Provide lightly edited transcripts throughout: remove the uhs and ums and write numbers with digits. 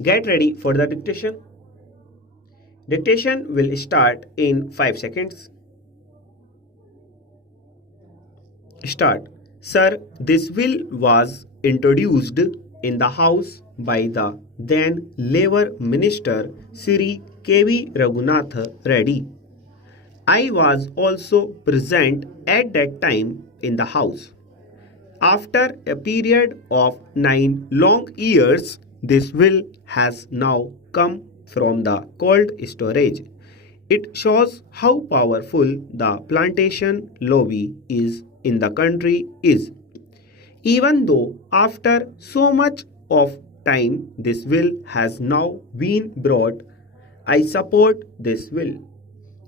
Get ready for the dictation. Dictation will start in 5 seconds. Start. Sir, this bill was introduced in the House by the then Labour Minister Sri K.V. Raghunath Reddy. I was also present at that time in the House. After a period of 9 long years, this bill has now come from the cold storage. It shows how powerful the plantation lobby is in the country is. Even though after so much of time this bill has now been brought, I support this bill.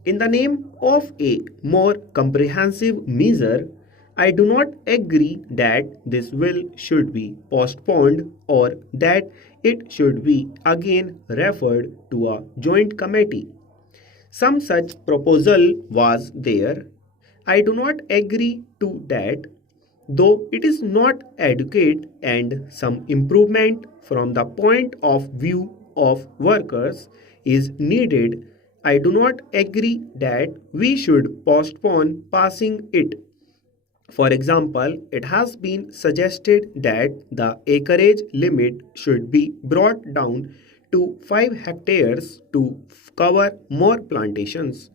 In the name of a more comprehensive measure, I do not agree that this bill should be postponed or that it should be again referred to a joint committee. Some such proposal was there. I do not agree to that, though it is not adequate and some improvement from the point of view of workers is needed. I do not agree that we should postpone passing it. For example, it has been suggested that the acreage limit should be brought down to 5 hectares to cover more plantations.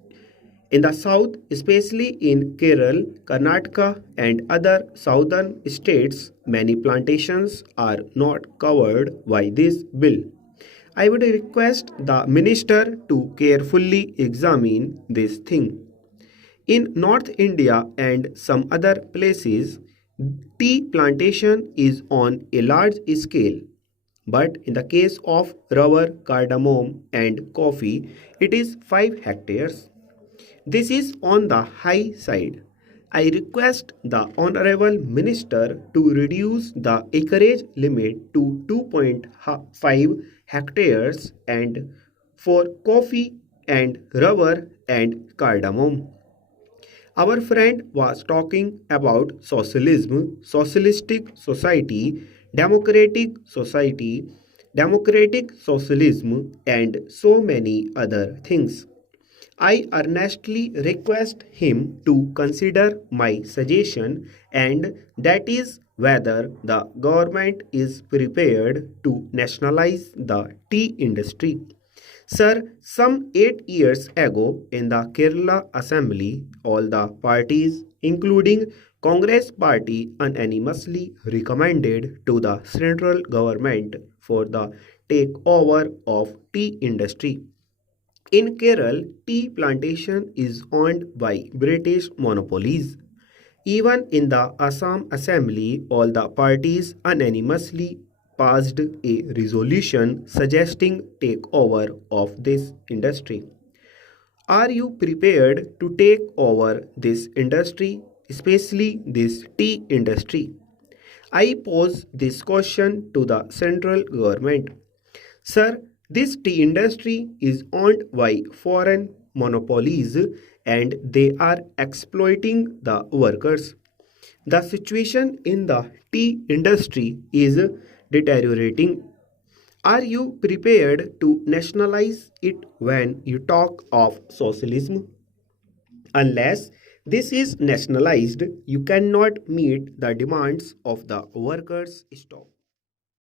In the south, especially in Kerala, Karnataka, and other southern states, many plantations are not covered by this bill. I would request the minister to carefully examine this thing. In North India and some other places, tea plantation is on a large scale. But in the case of rubber, cardamom, and coffee, it is 5 hectares. This is on the high side. I request the Honorable Minister to reduce the acreage limit to 2.5 hectares and for coffee and rubber and cardamom. Our friend was talking about socialism, socialistic society, democratic socialism, and so many other things. I earnestly request him to consider my suggestion, and that is whether the government is prepared to nationalize the tea industry. Sir, some 8 years ago in the Kerala Assembly, all the parties, including Congress Party, unanimously recommended to the central government for the takeover of tea industry. In Kerala, tea plantation is owned by British monopolies. Even in the Assam Assembly, all the parties unanimously passed a resolution suggesting takeover of this industry. Are you prepared to take over this industry, especially this tea industry? I pose this question to the central government. Sir, this tea industry is owned by foreign monopolies and they are exploiting the workers. The situation in the tea industry is deteriorating. Are you prepared to nationalize it when you talk of socialism? Unless this is nationalized, you cannot meet the demands of the workers' stock.